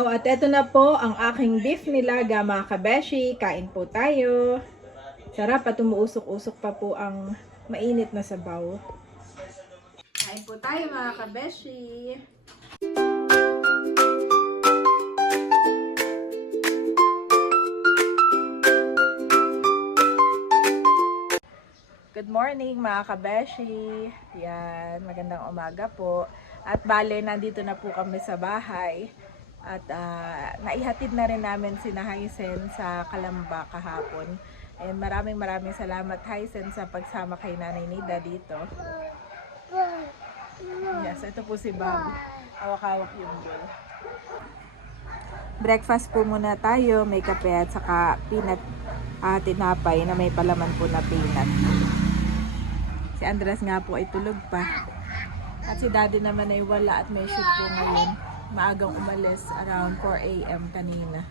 Wow! At eto na po ang aking beef nilaga mga kabeshi. Kain po tayo. Sarap at umuusok-usok pa po ang mainit na sabaw. Kain po tayo mga kabeshi. Good morning mga kabeshi. Yan, magandang umaga po. At bale, nandito na po kami sa bahay. At naihatid na rin namin si Hysen sa Calamba kahapon. And maraming salamat Hysen sa pagsama kay Nanay Nida dito. Yes, ito po si Bob. Hawak-hawak yung bowl. Breakfast po muna tayo. May kape at saka peanut tinapay na may palaman po na peanut. Si Andres nga po ay tulog pa. At si Daddy naman ay wala at may shoot po ngayon. Maagang umalis around 4 AM kanina.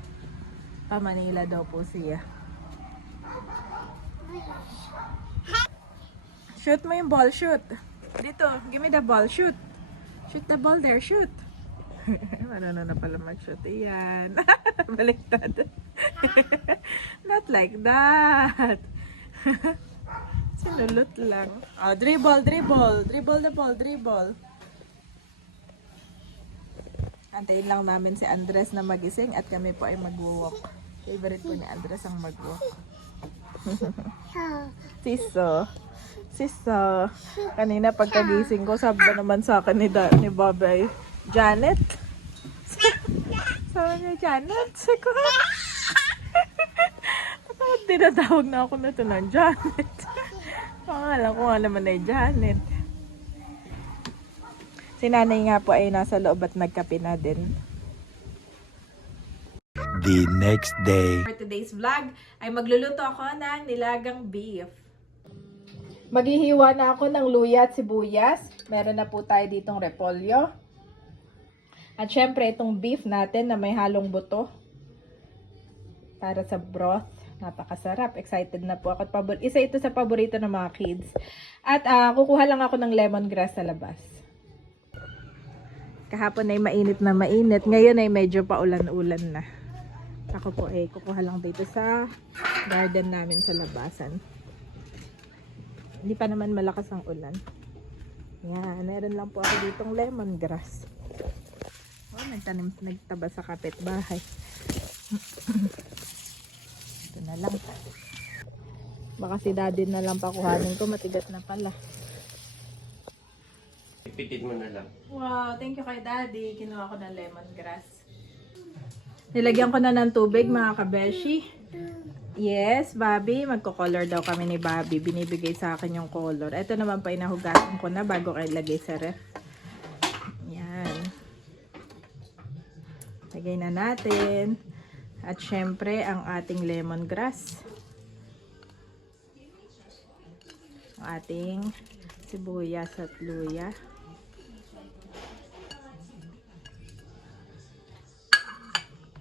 Pa Manila daw po siya. Shoot mo yung ball, shoot. Dito, give me the ball, shoot. Shoot the ball there, shoot. Marunong na pala mag-shoot. Iyan. Baliktad. Not like that. Sinulot lang. Oh, dribble. Dribble the ball, dribble. Antayin lang namin si Andres na magising at kami po ay mag-walk. Favorite po ni Andres ang mag-walk. Siso. Kanina pagkagising ko, sabi ba naman sa akin ni Babay, Janet? Sabi niya, Janet? Sabi ko, bakit tinatawag na ako na ito ng Janet? Alam ko nga naman ay Janet. Si nanay nga po ay nasa loob at nagkape na din. The next day. For today's vlog ay magluluto ako ng nilagang beef. Maghihiwa na ako ng luya at sibuyas. Meron na po tayo ditong repolyo. At syempre itong beef natin na may halong buto. Para sa broth. Napakasarap. Excited na po ako. Isa ito sa paborito ng mga kids. At kukuha lang ako ng lemongrass sa labas. Kahapon ay mainit na mainit. Ngayon ay medyo paulan-ulan na. Ako po ay kukuha lang dito sa garden namin sa labasan. Hindi pa naman malakas ang ulan. Yan. Meron lang po ako ditong lemongrass. Oh, nagtaba sa kapitbahay. Ito na lang. Baka si Daddy na lang pakuhanin ko. Matigas na pala. Ipitit mo na lang. Wow, thank you kay Daddy. Kinuha ko ng lemongrass. Nilagyan ko na ng tubig mga kabeshi. Yes, Bobby. Magko-color daw kami ni Bobby. Binibigay sa akin yung color. Ito naman pa inahugasan ko na bago kayo lagay sa ref. Yan. Lagay na natin. At syempre, ang ating lemongrass. Ang ating sibuyas at luya.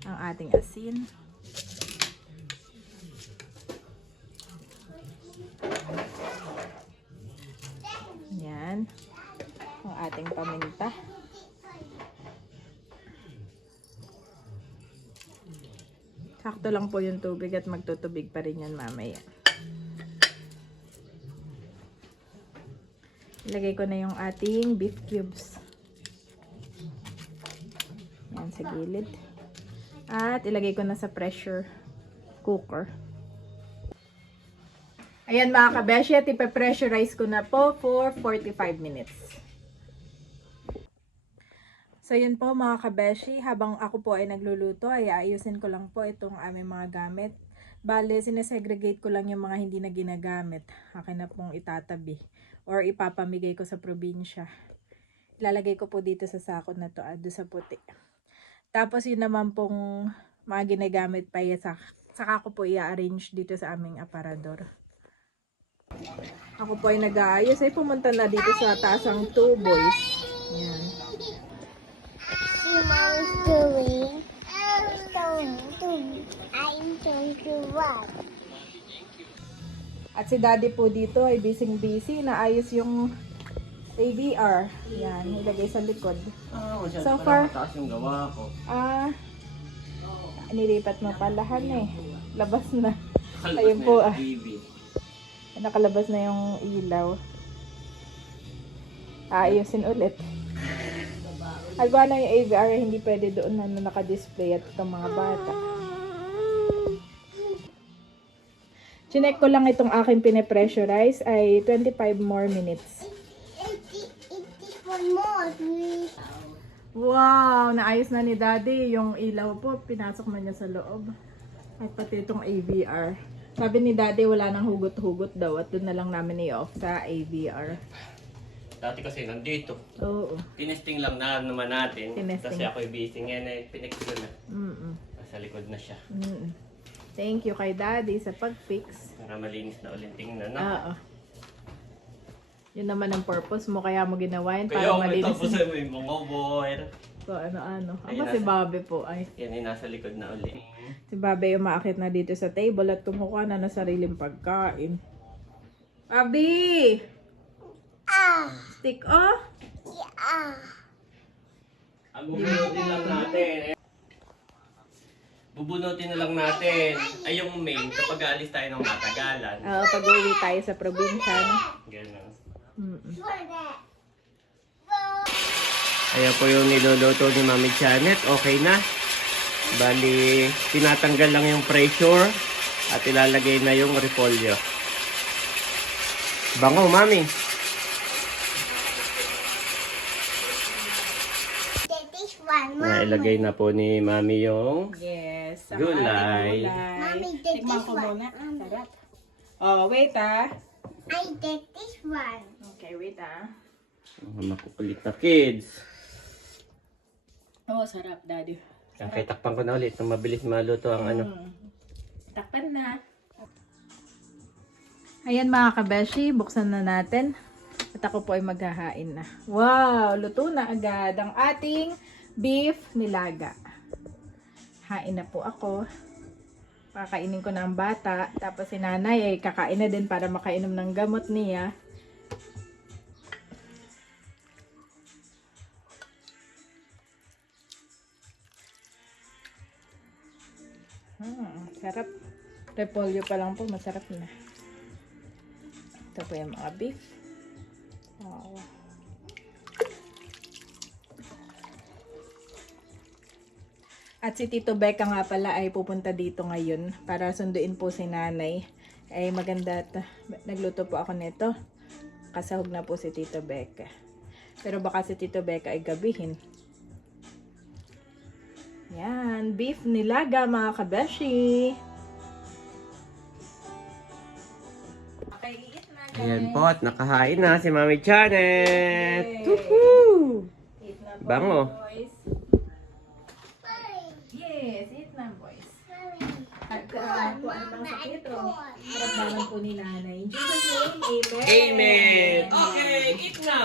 Ang ating asin. Yan. Ang ating paminta. Sakto lang po yung tubig at magtutubig pa rin yan mamaya. Ilagay ko na yung ating beef cubes. Yan sa gilid. At ilagay ko na sa pressure cooker. Ayan mga kabeshi, at ipe-pressurize ko na po for 45 minutes. So yun po mga kabeshi, habang ako po ay nagluluto, ay ayusin ko lang po itong aming mga gamit. Bale, sinesegregate ko lang yung mga hindi na ginagamit. Akin na pong itatabi or ipapamigay ko sa probinsya. Ilalagay ko po dito sa sako na to, doon sa puti. Tapos yun naman pong mga ginagamit pa saka ko po i-arrange dito sa aming aparador. Ako po ay nag-aayos. Ay pumunta na dito sa taas ang 2 boys. Yan. I'm going to what? At si Daddy po dito ay busy naayos yung ABR. Yan, ilagay sa likod. Ah, So far, mataas yung gawa ko. Nilipat mo palahan eh. Labas na. Kalabas Ayun na po, yung TV. Nakalabas na yung ilaw. Aayusin ulit. Alba na yung AVR, hindi pwede doon na naka-display at itong mga bata. Chinek ko lang itong aking pine-pressurize ay 25 more minutes. Wow! Naayos na ni Daddy yung ilaw po. Pinasok na niya sa loob. At pati itong AVR. Sabi ni Daddy wala nang hugot-hugot daw at doon na lang namin i-off sa AVR. Dati kasi nandito. Oo. Tinesting lang na naman natin. Tinesting. Kasi ako'y busy ngayon eh. Pinex ko na. Mm-mm. Nasa likod na siya. Mm-mm. Thank you kay Daddy sa pag-fix. Para malinis na ulit tingnan. No? Oo. Yun naman ang purpose mo, kaya mo ginawa yun para Kaya ako malinis. tapos ay may mga boy. So ano-ano. Ayun, Ama si nasa- Bobby po ay. Yan ay nasa likod na ulit. Si Bobby umaakit na dito sa table at kumukuha na ng sariling pagkain. Bobby! Stick oh! Ang bubunutin lang natin. Bubunutin na lang natin ay yung main kapag aalis tayo ng matagalan. Oo, pag-uwi tayo sa probinsya. No? Ganun. Mm-mm. Ayan po yung niluluto ni Mami Janet. Okay na. Bali, tinatanggal lang yung pressure at ilalagay na yung repolyo. Bango, Mami. Nailagay na po ni Mami yung Yes. ang Gulay. ating gulay. Mommy, Tikman ko muna. Sarap. Oh, wait ah. I did this one. Okay, wait ah. mga makukulit na kids. Oh, sarap, Daddy. Okay, takpan ko na ulit nang mabilis maluto ang ano. Takpan na. Ayan mga kabeshi, buksan na natin. At ako po ay maghahain na. Wow, luto na agad ang ating beef nilaga. Hain na po ako. Kakainin ko na ang bata. Tapos si nanay ay kakain na din para makainom ng gamot niya. Sarap. Repolyo pa lang po, masarap na. Ito po yung mga beef. Wow. At si Tito Becca nga pala ay pupunta dito ngayon para sunduin po si nanay. Ay maganda at nagluto po ako nito. Kasahog na po si Tito Becca. Pero baka si Tito Becca ay gabihin. Yan, beef nilaga mga kabeshi. Okay, eat na guys. Ayan po, at nakahain na si Mami Janet. Yay! Woohoo! Eat na po, Bango. boys. Yes, eat na boys. At ano bang sakit o? Sarap naman po ni nanay. In Jesus name, amen. Amen! Okay, eat na!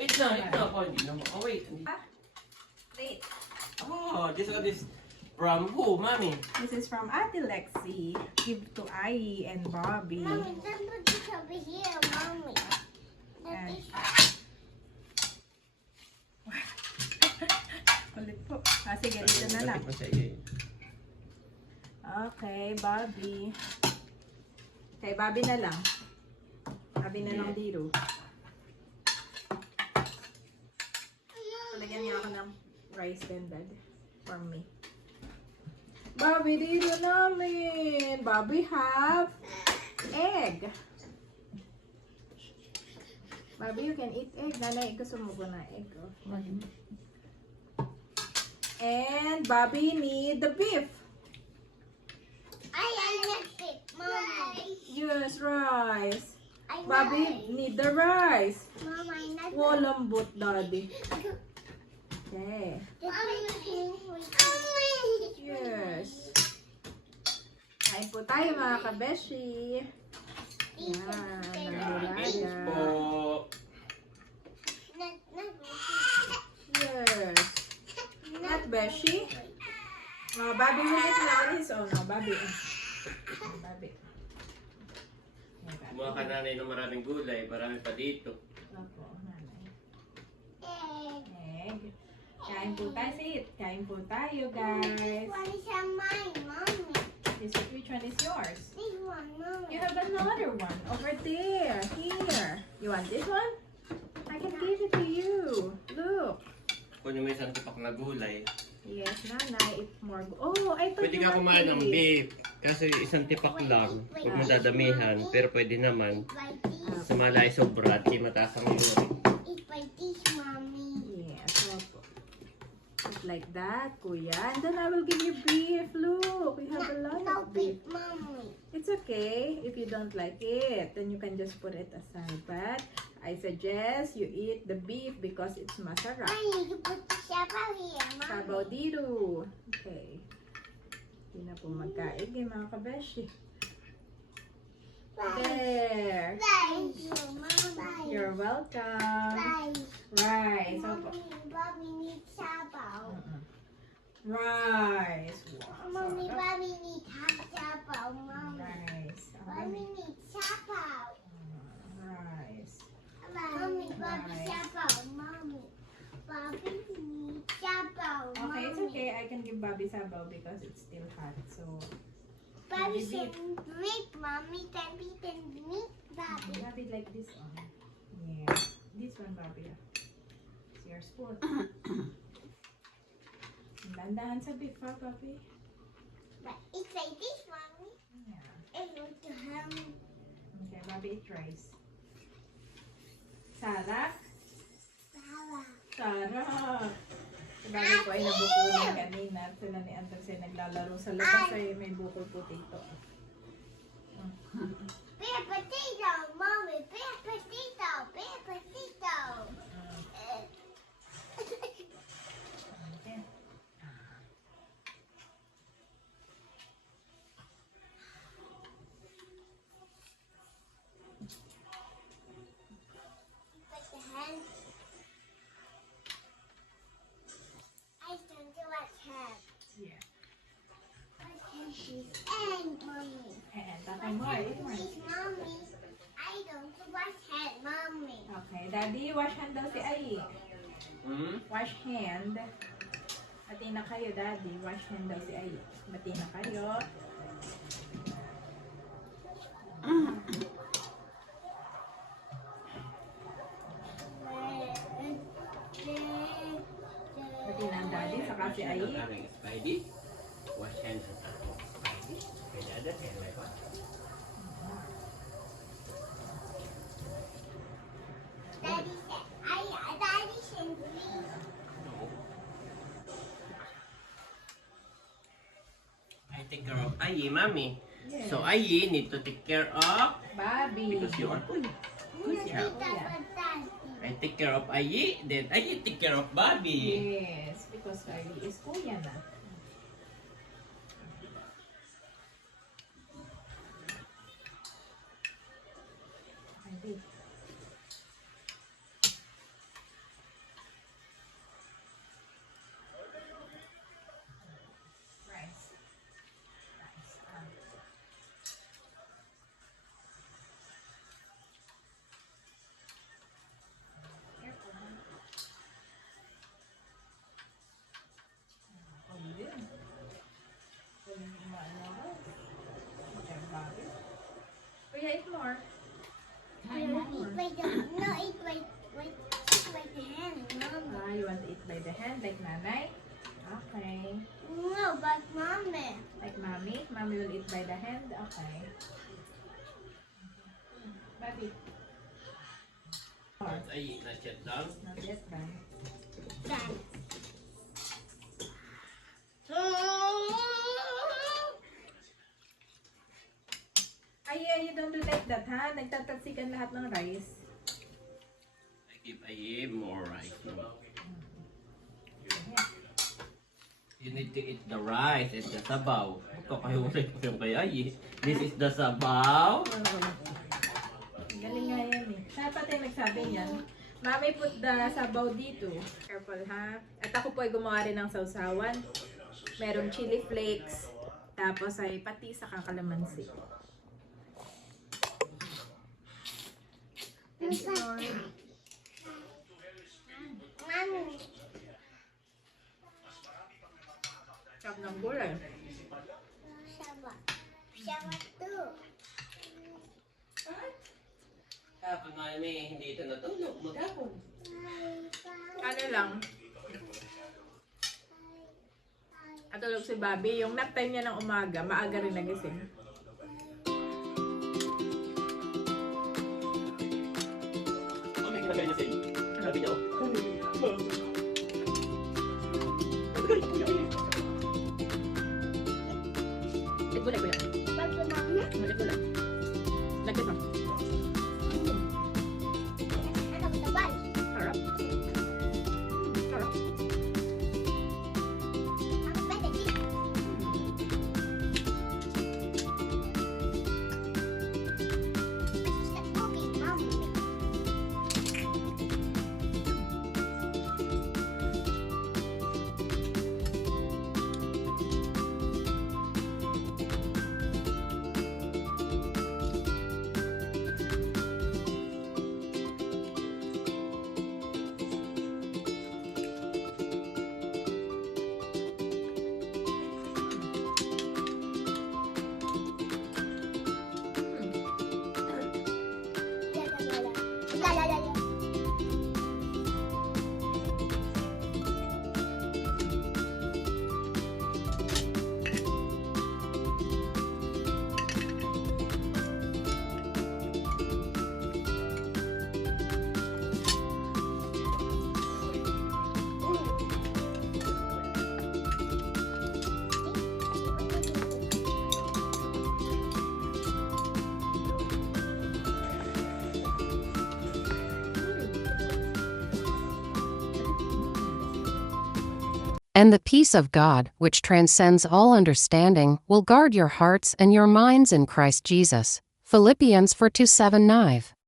Eat na, eat na. Oh, hindi na. Oh, wait. Wait. Oh, this is from who, Mami? This is from Ate Lexi. Give to Ai and Bobby. Mommy, then put this over here, Mommy. Yan. Ulit po. Sige, dito na lang. Okay, Bobby. Okay, Bobby na lang. Bobby na lang dito. Palagyan niya ako ng rice then dad for me. Bobby, dito namin. Bobby have egg. Bobby, you can eat egg. Nanay, gusto mo ba na egg? Oh. And Bobby need the beef. I like it, Mommy. Yes, rice. I Bobby like need the rice. Mom, I like Walambot, daddy. Okay. Yes. Kain po tayo mga kabeshi. Yan, Thanks po. nangulaga. Yes. Not beshi. Bobby will eat now on his own. Bobby. Bobby. Kumuha ka nanay ng maraming gulay. Marami pa dito. Opo, nanay. Egg. Kain po tayo. Say it. Kain po tayo, This guys. one is mine, mommy. Which one is yours? This one, mommy. You have another one over there. Here. You want this one? I can give it to you. Look. Kunin mo isang tipak na gulay. Yes, nanay. It's more. Oh, I thought Pwede you ka want kumain ng beef. beef. Kasi isang tipak lang. Huwag mo dadamihan. Pero pwede naman. By this. Sumalay sobra at di mataas ang uric. It's by this, mommy. Yes, opo. Just like that, kuya. And then I will give you beef. Look, we have a lot No of beef. big, mommy. It's okay if you don't like it. Then you can just put it aside. But I suggest you eat the beef because it's masarap. I need to put the sabaw here, mommy. Sabaw dito. Okay. Hindi na po magkaig eh, mga kabeshi. There. Thank you, mommy. You're welcome. Rice. Rice. Opo. Mommy needs sabaw. Rice. Mommy, Wow. mommy needs sabaw, mommy. Rice. Mommy needs sabaw. Rice. Mommy, mommy, Rice. sabaw, mommy. Mommy needs sabaw, Okay, it's mommy. okay. I can give Bobby sabaw because it's still hot. So, Bobby Maybe can drink, mommy. Can be the meat, Bobby. have it like this one. Yeah. This one, Bobby. It's your spoon. Landahan sa beef, ha, Bobby? But it's like this, mommy. Yeah. And with the ham. Okay, Bobby, eat rice. Sarap? Sarap. Sarap! Si Bobby po ay nabukulan kanina at sila ni Andres ay naglalaro sa labas ay may bukol po dito. Beer potato, mommy. Beer potato. Beer potato. Okay. Put the hand. I don't do what's hand. Yeah. What's hand is and mommy. And tatay mo ay eat more. Please, mommy. I don't do what's hand, mommy. Okay, Daddy, wash hand daw si Ai. Hmm? Wash hand. Bati na kayo, Daddy. Wash hand daw si Ai. Bati na kayo. Bati na ang Daddy, saka si Ai. Aring Spidey. Wash hands ang aking Spidey. Kaya ada kaya may pa. Daddy said, Daddy said, please. I take care of Ayi, mommy. Yes. So Ayi need to take care of Bobby. because you are good. Good job. I take care of Ayi, then Ayi take care of Bobby. Yes, because Kylie is kuya na. Kylie. Rice. Rice. Careful, huh? Oh, yun. Kung maano ko. Okay, Bobby. Kuya, eat more. Kuya, eat more. Eat by the hand, mommy. Ah, you want to eat by the hand like nanay? Okay. No, but mommy. Like mommy? Mommy will eat by the hand? Okay. Bobby. Or, Ayi, not yet done. not yet done. Dad. Ay, you don't do like that, ha? Nagtatatsikan lahat ng rice. I give Ayi more rice. No? Yeah. You need to eat the rice and the sabaw. Kakayulay ko yung kay Ayi. This is the sabaw. Galing nga yan eh. Dapat ay nagsabi niyan. Mami, put the sabaw dito. Careful ha. At ako po ay gumawa rin ng sausawan. Merong chili flakes. Tapos ay pati sa kakalamansi. Mommy. Sarap ng gulay. Sama. Sama too. Kapag mami hindi ito natulog, maghapon. Ano lang, katulog si Bobby, yung nap time niya ng umaga, maaga rin nagising. Mami, kinagay niya sa'yo. Sabi niya, Gulay ko yan. Bago mami. Gulay. Lagyan mo. Ano ba tabay? Sarap. Sarap. Ako pwede di. Stop smoking, mami. La la la la. And the peace of God, which transcends all understanding, will guard your hearts and your minds in Christ Jesus. Philippians 4:2-7-9.